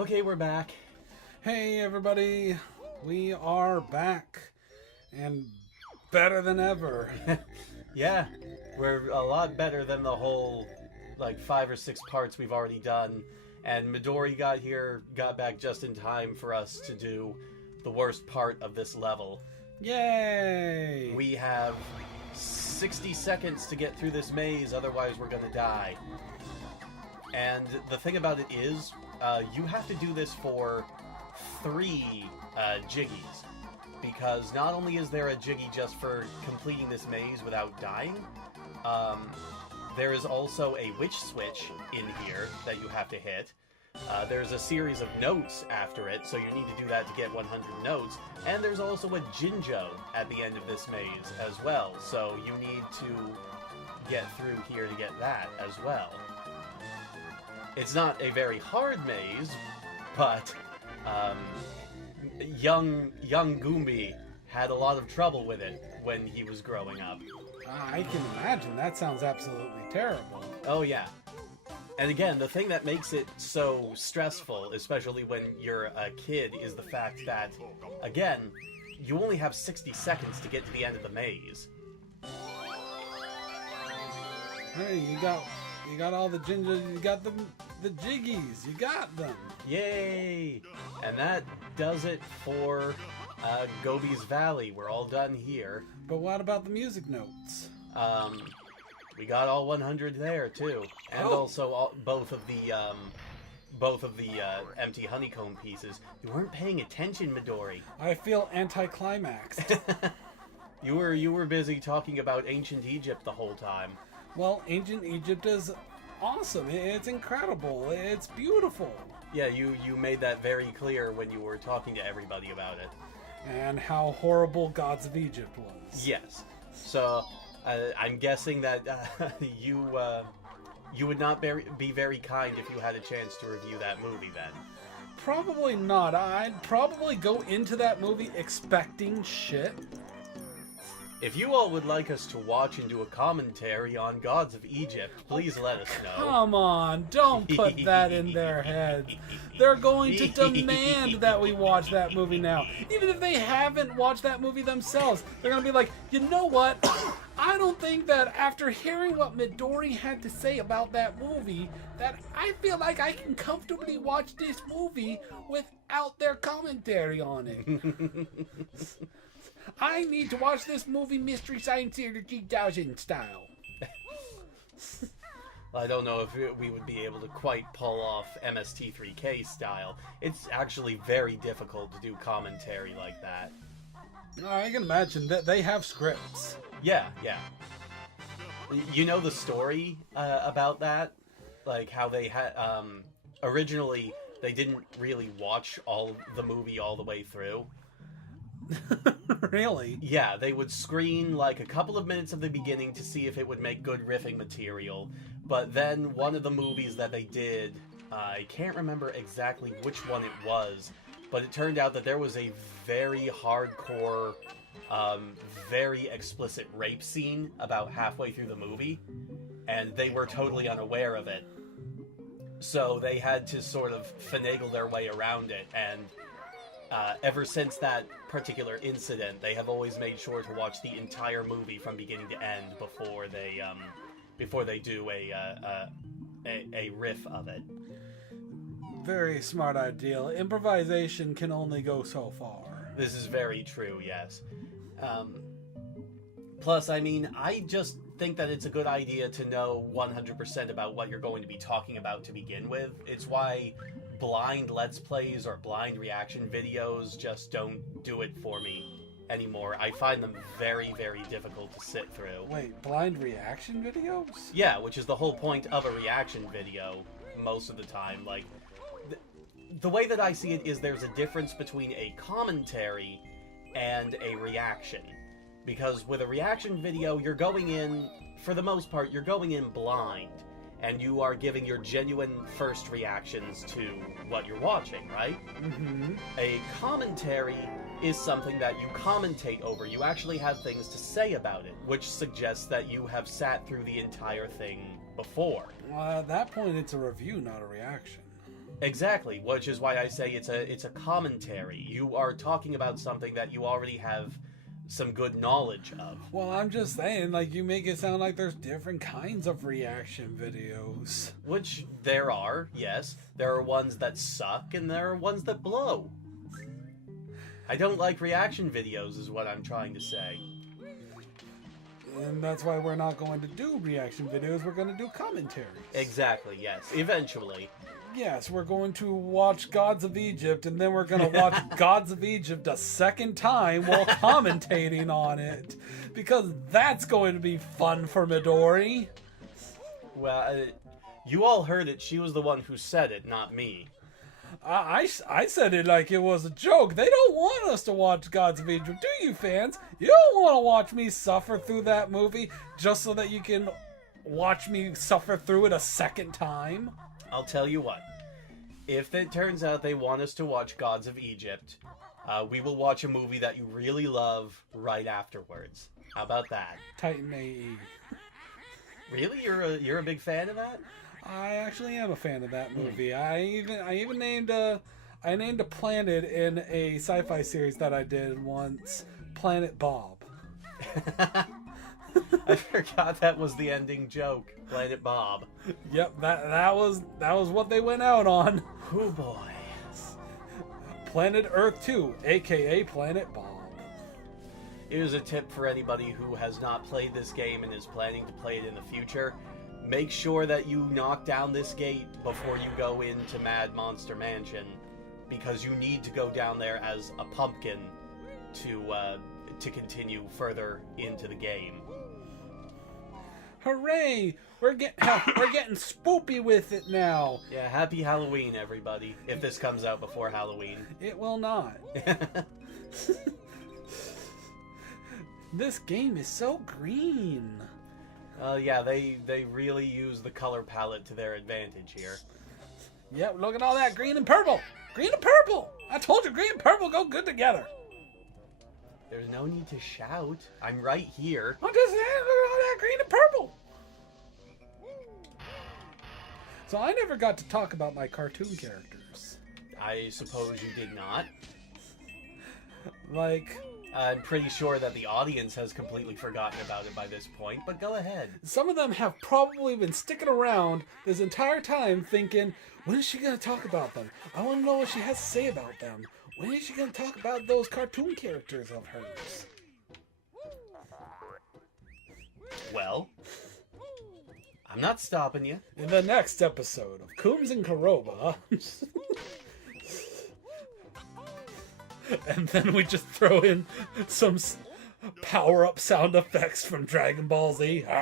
Okay, we're back. Hey everybody, we are back and better than ever. Yeah, we're a lot better than the whole, 5 or 6 parts we've already done. And Midori got back just in time for us to do the worst part of this level. Yay! We have 60 seconds to get through this maze, otherwise we're gonna die. And the thing about it is, you have to do this for 3 jiggies. Because not only is there a jiggy just for completing this maze without dying, there is also a witch switch in here that you have to hit. There's a series of notes after it, so you need to do that to get 100 notes. And there's also a Jinjo at the end of this maze as well, so you need to get through here to get that as well. It's not a very hard maze, but young Goombie had a lot of trouble with it when he was growing up. I can imagine. That sounds absolutely terrible. Oh yeah. And again, the thing that makes it so stressful, especially when you're a kid, is the fact that, again, you only have 60 seconds to get to the end of the maze. Hey, you got all the ginger, you got the jiggies, you got them. Yay! And that does it for Gobi's Valley. We're all done here. But what about the music notes? We got all 100 there too, and also both of the empty honeycomb pieces. You weren't paying attention, Midori. I feel anticlimaxed. You were busy talking about ancient Egypt the whole time. Well, ancient Egypt is awesome. It's incredible. It's beautiful. Yeah, you made that very clear when you were talking to everybody about it. And how horrible Gods of Egypt was. Yes. So, I'm guessing that you would not be very kind if you had a chance to review that movie then. Probably not. I'd probably go into that movie expecting shit. If you all would like us to watch and do a commentary on Gods of Egypt, please let us know. Come on, don't put that in their heads. They're going to demand that we watch that movie now. Even if they haven't watched that movie themselves, they're going to be like, you know what? I don't think that after hearing what Midori had to say about that movie, that I feel like I can comfortably watch this movie without their commentary on it. I need to watch this movie Mystery Science Theater 2000 style. I don't know if we would be able to quite pull off MST3K style. It's actually very difficult to do commentary like that. I can imagine that they have scripts. Yeah. You know the story about that? Like how they had... originally, they didn't really watch the movie all the way through. Really? Yeah, they would screen like a couple of minutes of the beginning to see if it would make good riffing material. But then one of the movies that they did, I can't remember exactly which one it was, but it turned out that there was a very hardcore, very explicit rape scene about halfway through the movie, and they were totally unaware of it. So they had to sort of finagle their way around it, and ever since that particular incident, they have always made sure to watch the entire movie from beginning to end before they do a riff of it. Very smart idea. Improvisation can only go so far. This is very true, yes. Plus, I mean, I just think that it's a good idea to know 100% about what you're going to be talking about to begin with. It's why blind Let's Plays or blind reaction videos just don't do it for me anymore. I find them very, very difficult to sit through. Wait, blind reaction videos? Yeah, which is the whole point of a reaction video most of the time. Like, the way that I see it is there's a difference between a commentary and a reaction. Because with a reaction video, you're going in, for the most part, you're going in blind. And you are giving your genuine first reactions to what you're watching, right? Mm-hmm. A commentary is something that you commentate over. You actually have things to say about it, which suggests that you have sat through the entire thing before. At that point, it's a review, not a reaction. Exactly, which is why I say it's a commentary. You are talking about something that you already have some good knowledge of. Well, I'm just saying, like, you make it sound like there's different kinds of reaction videos. Which there are, yes. There are ones that suck, and there are ones that blow. I don't like reaction videos, is what I'm trying to say. And that's why we're not going to do reaction videos, we're going to do commentaries. Exactly, yes. Eventually. Yes, we're going to watch Gods of Egypt, and then we're going to watch Gods of Egypt a second time while commentating on it. Because that's going to be fun for Midori. Well, you all heard it. She was the one who said it, not me. I said it like it was a joke. They don't want us to watch Gods of Egypt, do you, fans? You don't want to watch me suffer through that movie just so that you can watch me suffer through it a second time? I'll tell you what. If it turns out they want us to watch Gods of Egypt, we will watch a movie that you really love right afterwards. How about that? Titan AE. Really? You're a big fan of that? I actually am a fan of that movie. I even named a planet in a sci-fi series that I did once, Planet Bob. I forgot that was the ending joke. Planet Bob. Yep, that was what they went out on. Oh boy. Planet Earth 2, aka Planet Bob. Here's a tip for anybody who has not played this game and is planning to play it in the future. Make sure that you knock down this gate before you go into Mad Monster Mansion, because you need to go down there as a pumpkin to continue further into the game. Hooray! We're getting spoopy with it now. Yeah, happy Halloween, everybody. If this comes out before Halloween. It will not. This game is so green. Yeah, they really use the color palette to their advantage here. Yep, look at all that green and purple. Green and purple. I told you, green and purple go good together. There's no need to shout. I'm right here. I'm just saying, look at all that green and purple. So I never got to talk about my cartoon characters. I suppose you did not. Like, I'm pretty sure that the audience has completely forgotten about it by this point, but go ahead. some of them have probably been sticking around this entire time thinking, when is she going to talk about them? I want to know what she has to say about them. When is she going to talk about those cartoon characters of hers? Well, I'm not stopping you. In the next episode of Coombs and Kuroba. And then we just throw in some power-up sound effects from Dragon Ball Z. No,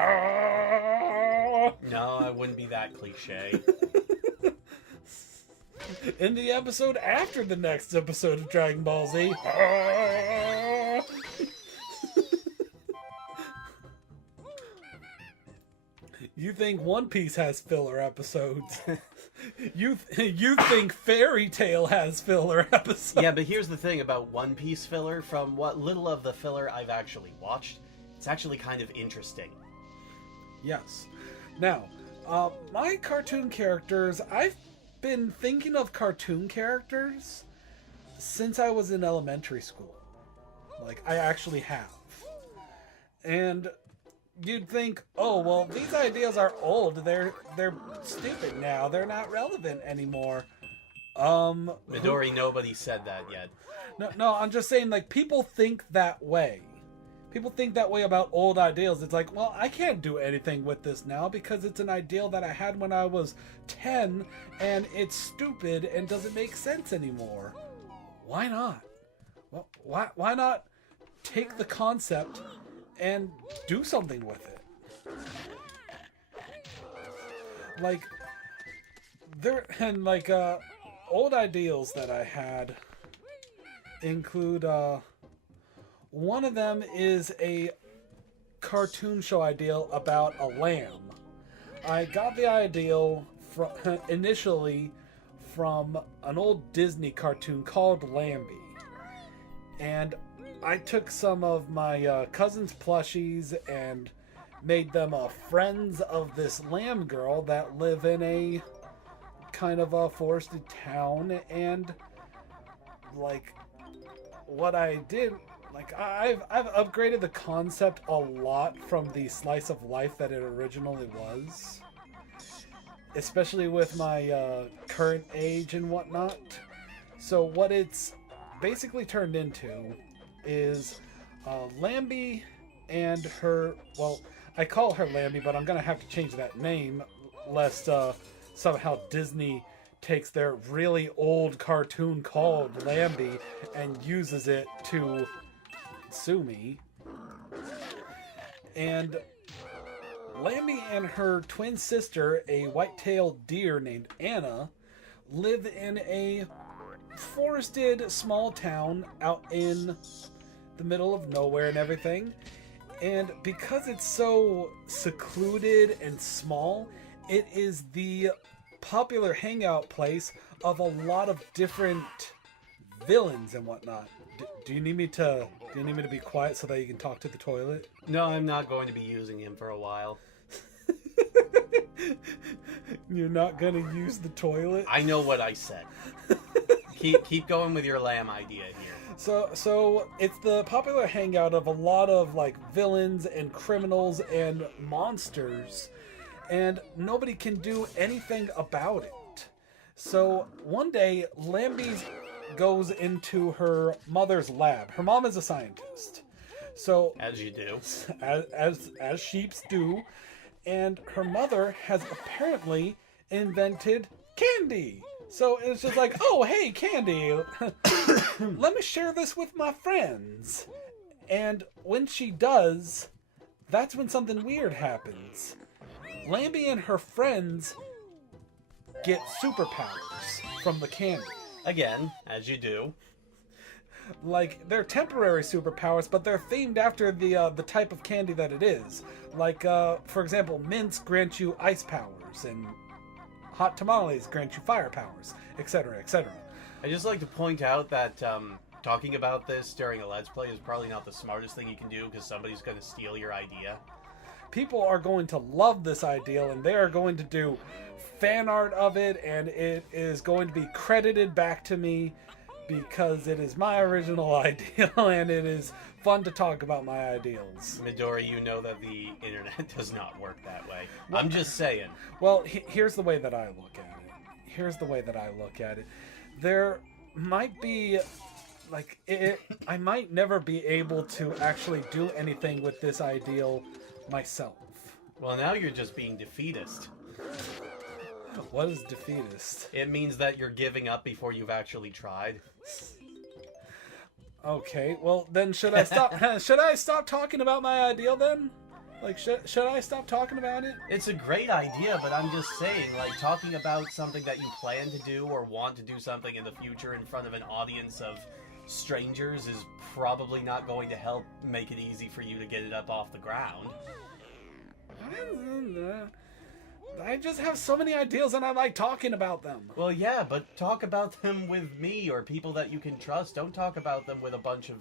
I wouldn't be that cliche. In the episode after the next episode of Dragon Ball Z. You think One Piece has filler episodes. You think Fairy Tail has filler episodes. Yeah, but here's the thing about One Piece filler. From what little of the filler I've actually watched, it's actually kind of interesting. Yes. Now, my cartoon characters, I've been thinking of cartoon characters since I was in elementary school. Like, I actually have. And you'd think, oh, well, these ideas are old. They're stupid now. They're not relevant anymore. Midori, nobody said that yet. No, I'm just saying, like, people think that way. People think that way about old ideals. It's like, well, I can't do anything with this now because it's an ideal that I had when I was 10 and it's stupid and doesn't make sense anymore. Why not? Well, why not take the concept and do something with it? Like, old ideals that I had include, one of them is a cartoon show ideal about a lamb. I got the ideal initially from an old Disney cartoon called Lambie. And I took some of my cousin's plushies and made them friends of this lamb girl that live in a kind of a forested town, and like what I did, like I've upgraded the concept a lot from the slice of life that it originally was, especially with my current age and whatnot. So what it's basically turned into is Lambie and her, well, I call her Lambie, but I'm going to have to change that name lest somehow Disney takes their really old cartoon called Lambie and uses it to sue me. And Lambie and her twin sister, a white-tailed deer named Anna, live in a forested small town out in the middle of nowhere and everything. And because it's so secluded and small, it is the popular hangout place of a lot of different villains and whatnot. Do you need me to be quiet so that you can talk to the toilet? No, I'm not going to be using him for a while. You're not gonna use the toilet? I know what I said. keep going with your lamb idea here. So it's the popular hangout of a lot of like villains and criminals and monsters, and nobody can do anything about it. So one day, Lambie goes into her mother's lab. Her mom is a scientist. So as you do, as sheeps do, and her mother has apparently invented candy. So it's just like, oh, hey, candy, let me share this with my friends. And when she does, that's when something weird happens. Lambie and her friends get superpowers from the candy. Again, as you do. Like, they're temporary superpowers, but they're themed after the type of candy that it is. Like, for example, mints grant you ice powers, and hot tamales grant you fire powers, etc., etc. I just like to point out that talking about this during a Let's Play is probably not the smartest thing you can do, because somebody's going to steal your idea. People are going to love this idea, and they are going to do fan art of it, and it is going to be credited back to me, because it is my original idea, and it is fun to talk about my ideals. Midori, you know that the internet does not work that way. Well, I'm just saying. Well, here's the way that I look at it. There might be, like, I might never be able to actually do anything with this ideal myself. Well, now you're just being defeatist. What is defeatist? It means that you're giving up before you've actually tried. Okay, well then should I stop? Should I stop talking about my ideal then? Like, should I stop talking about it? It's a great idea, but I'm just saying, like, talking about something that you plan to do or want to do something in the future in front of an audience of strangers is probably not going to help make it easy for you to get it up off the ground. I just have so many ideals and I like talking about them. Well, yeah, but talk about them with me or people that you can trust. Don't talk about them with a bunch of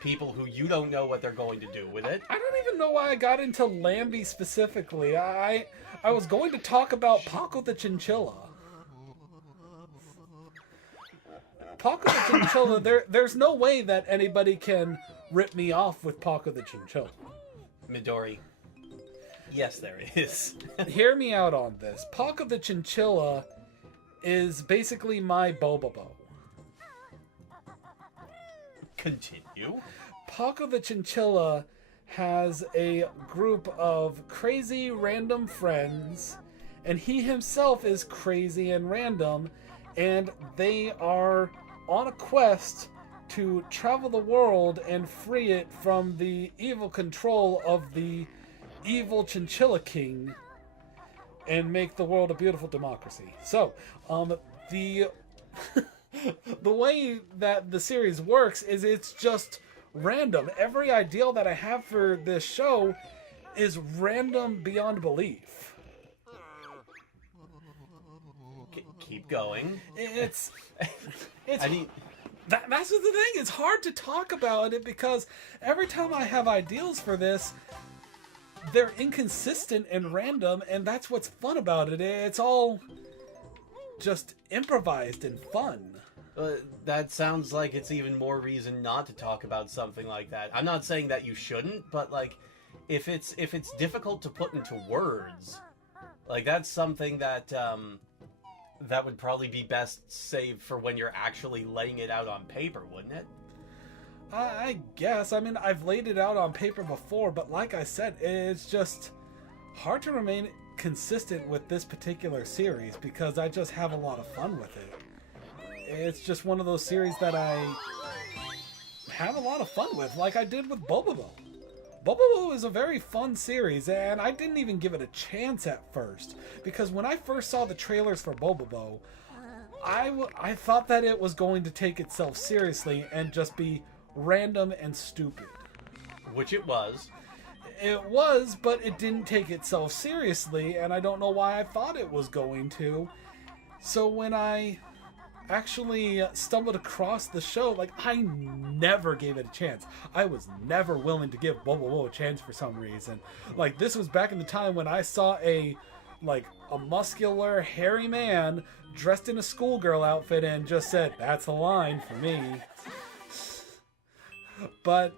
people who you don't know what they're going to do with it. I don't even know why I got into Lambie specifically. I was going to talk about Paco the Chinchilla. Paco the Chinchilla, there's no way that anybody can rip me off with Paco the Chinchilla. Midori. Yes, there is. Hear me out on this. Paco the Chinchilla is basically my Bobobo. Continue. Paco the Chinchilla has a group of crazy random friends, and he himself is crazy and random, and they are on a quest to travel the world and free it from the evil control of the evil Chinchilla King and make the world a beautiful democracy. So, the the way that the series works is it's just random. Every ideal that I have for this show is random beyond belief. Keep going. It's I mean, that's the thing. It's hard to talk about it because every time I have ideals for this, they're inconsistent and random, and that's what's fun about it. It's all just improvised and fun. That sounds like it's even more reason not to talk about something like that. I'm not saying that you shouldn't, but like, if it's difficult to put into words, like that's something that that would probably be best saved for when you're actually laying it out on paper, wouldn't it? I guess. I mean, I've laid it out on paper before, but like I said, it's just hard to remain consistent with this particular series because I just have a lot of fun with it. It's just one of those series that I have a lot of fun with, like I did with Bobobo. Bobobo is a very fun series, and I didn't even give it a chance at first, because when I first saw the trailers for Bobobo, I thought that it was going to take itself seriously and just be random and stupid. Which it was. It was, but it didn't take itself seriously, and I don't know why I thought it was going to. So when I actually stumbled across the show, like, I never gave it a chance. I was never willing to give Bobobo a chance for some reason. Like, this was back in the time when I saw a muscular, hairy man dressed in a schoolgirl outfit and just said, "That's a line for me." But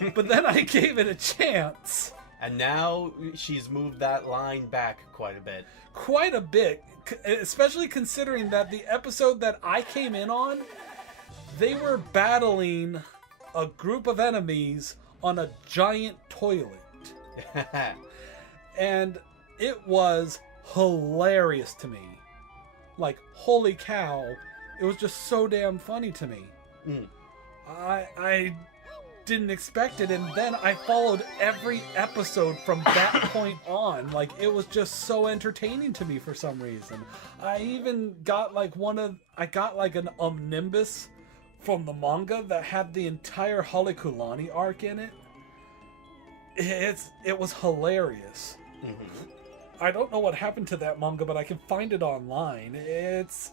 then I gave it a chance. And now she's moved that line back quite a bit. Quite a bit. Especially considering that the episode that I came in on, they were battling a group of enemies on a giant toilet. And it was hilarious to me. Like, holy cow. It was just so damn funny to me. Mm. I didn't expect it, and then I followed every episode from that point on. Like, it was just so entertaining to me for some reason. I even got an omnibus from the manga that had the entire Halekulani arc in it. It was hilarious. Mm-hmm. I don't know what happened to that manga, but I can find it online. As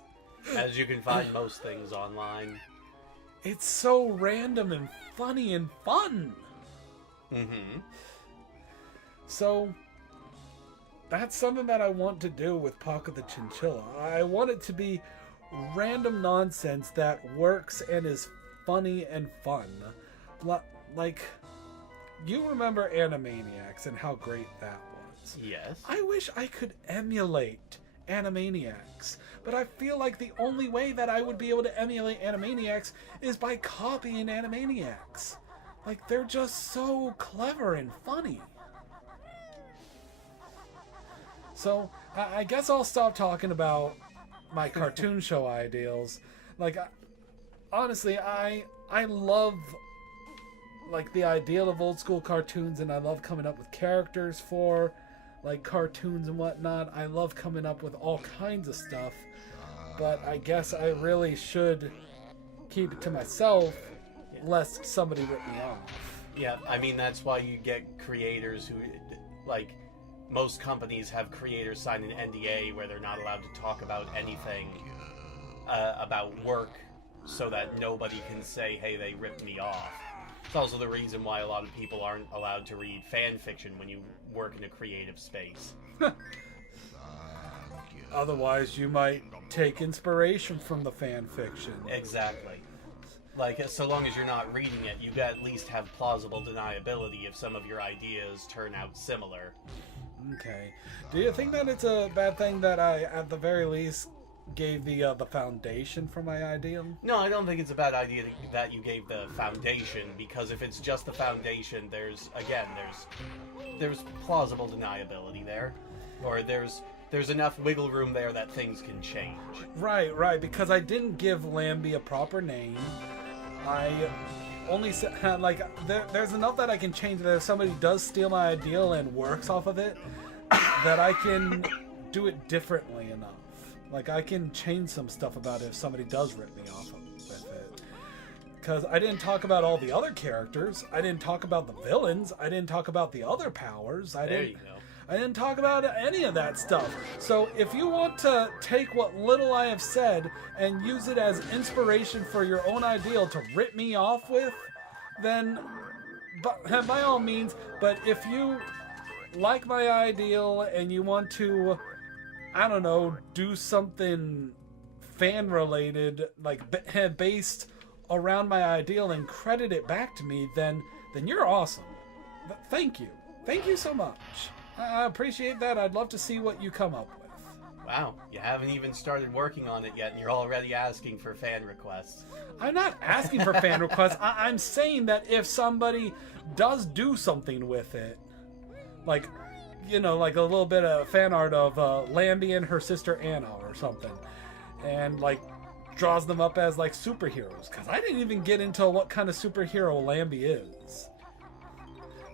you can find most things online. It's so random and funny and fun. Mm-hmm. So, that's something that I want to do with Paco the Chinchilla. I want it to be random nonsense that works and is funny and fun. Like, you remember Animaniacs and how great that was. Yes. I wish I could emulate Animaniacs, but I feel like the only way that I would be able to emulate Animaniacs is by copying Animaniacs. Like, they're just so clever and funny. So, I guess I'll stop talking about my cartoon show ideals. Like, honestly, I love, like, the ideal of old school cartoons, and I love coming up with characters for, like, cartoons and whatnot. I love coming up with all kinds of stuff, but I guess I really should keep it to myself, lest somebody rip me off. Yeah, I mean, that's why you get creators who, like, most companies have creators sign an NDA where they're not allowed to talk about anything about work, so that nobody can say, hey, they ripped me off. It's also the reason why a lot of people aren't allowed to read fan fiction when you work in a creative space. Otherwise, you might take inspiration from the fan fiction. Exactly. Like, so long as you're not reading it, you at least have plausible deniability if some of your ideas turn out similar. Okay. Do you think that it's a bad thing that I, at the very least, gave the foundation for my ideal? No, I don't think it's a bad idea that you gave the foundation, because if it's just the foundation, there's plausible deniability there, or there's enough wiggle room there that things can change. Right, because I didn't give Lambie a proper name. I only said, like, there's enough that I can change that if somebody does steal my ideal and works off of it, that I can do it differently enough. Like, I can change some stuff about it if somebody does rip me off with it. Because I didn't talk about all the other characters. I didn't talk about the villains. I didn't talk about the other powers. There you go. I didn't talk about any of that stuff. So if you want to take what little I have said and use it as inspiration for your own ideal to rip me off with, then by all means. But if you like my ideal and you want to I don't know, do something fan related, like based around my ideal and credit it back to me, then you're awesome. Thank you. Thank you so much. I appreciate that. I'd love to see what you come up with. Wow, you haven't even started working on it yet, and you're already asking for fan requests. I'm not asking for fan requests. I'm saying that if somebody does do something with it, like, you know, like a little bit of fan art of Lambie and her sister Anna or something, and like draws them up as like superheroes, because I didn't even get into what kind of superhero Lambie is.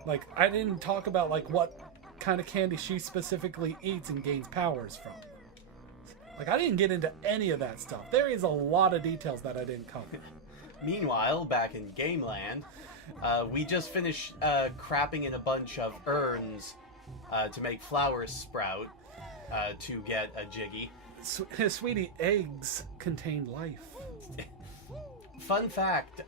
Like, I didn't talk about like what kind of candy she specifically eats and gains powers from. Like, I didn't get into any of that stuff. There is a lot of details that I didn't cover. Meanwhile, back in Gameland, we just finished crapping in a bunch of urns to make flowers sprout to get a Jiggy. Sweetie, eggs contain life. Fun fact,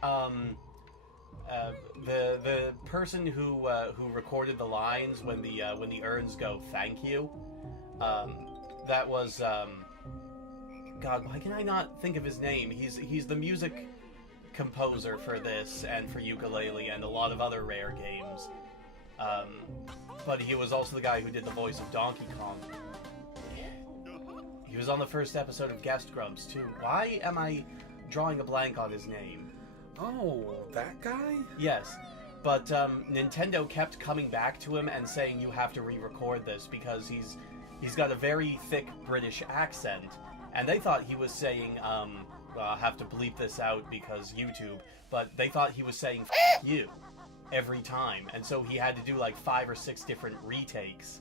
the person who recorded the lines when the urns go "thank you," that was God. Why can I not think of his name? He's the music composer for this and for Yooka-Laylee and a lot of other Rare games. But he was also the guy who did the voice of Donkey Kong. He was on the first episode of Guest Grumps too. Why am I drawing a blank on his name? Oh, that guy? Yes, but Nintendo kept coming back to him and saying you have to re-record this because he's got a very thick British accent, and they thought he was saying well, I'll have to bleep this out because YouTube, but they thought he was saying "F you" every time, and so he had to do like 5 or 6 different retakes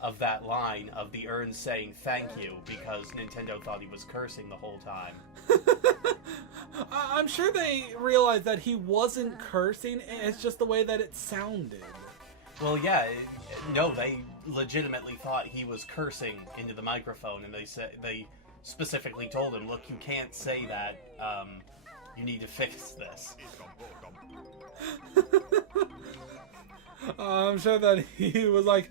of that line of the urn saying "thank you" because Nintendo thought he was cursing the whole time. I'm sure they realized that he wasn't cursing, it's just the way that it sounded. Well, yeah, no, they legitimately thought he was cursing into the microphone, and they specifically told him, look, you can't say that, you need to fix this. I'm sure that he was like,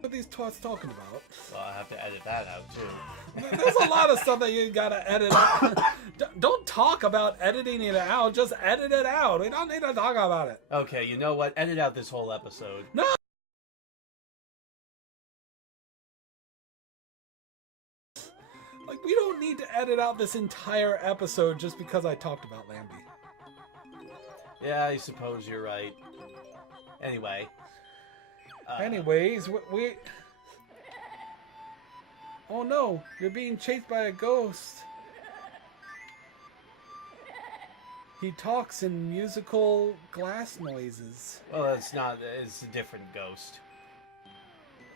what are these twats talking about? Well, I have to edit that out, too. There's a lot of stuff that you gotta edit out. Don't talk about editing it out, just edit it out. We don't need to talk about it. Okay, you know what? Edit out this whole episode. No! Like, we don't need to edit out this entire episode just because I talked about Lambie. Yeah, I suppose you're right. Anyway. Anyways, we... Oh no, you're being chased by a ghost. He talks in musical glass noises. Well, that's not... It's a different ghost.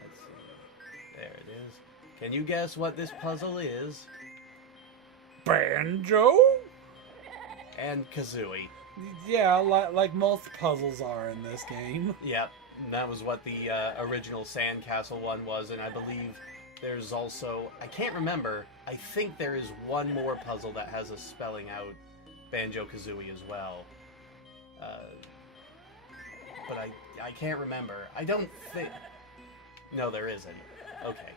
Let's see. There it is. Can you guess what this puzzle is? Banjo? And Kazooie. Yeah, like most puzzles are in this game. Yep, and that was what the original Sandcastle one was, and I believe there's also... I can't remember. I think there is one more puzzle that has a spelling out Banjo Kazooie as well. But I can't remember. I don't think... No, there isn't. Okay.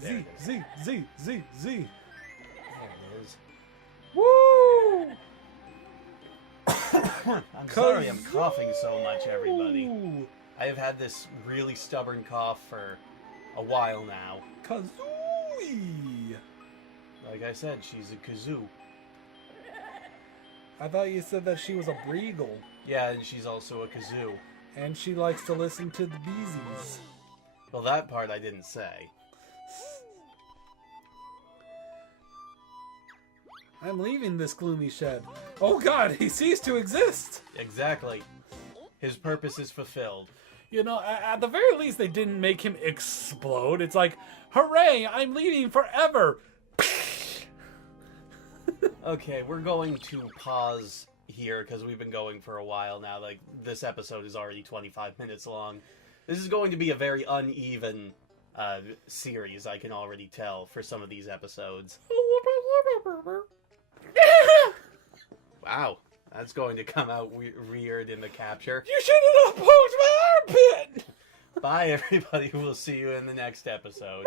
There it is. Z. There it is. Woo! I'm sorry I'm coughing so much, everybody. I have had this really stubborn cough for a while now. Kazooie! Like I said, she's a kazoo. I thought you said that she was a Breagle. Yeah, and she's also a kazoo. And she likes to listen to the Beesies. Well, that part I didn't say. I'm leaving this gloomy shed. Oh god, he ceased to exist! Exactly. His purpose is fulfilled. You know, at the very least, they didn't make him explode. It's like, hooray, I'm leaving forever! Okay, we're going to pause here because we've been going for a while now. Like, this episode is already 25 minutes long. This is going to be a very uneven series, I can already tell, for some of these episodes. Wow, that's going to come out weird in the capture. You should have poked my armpit! Bye, everybody. We'll see you in the next episode.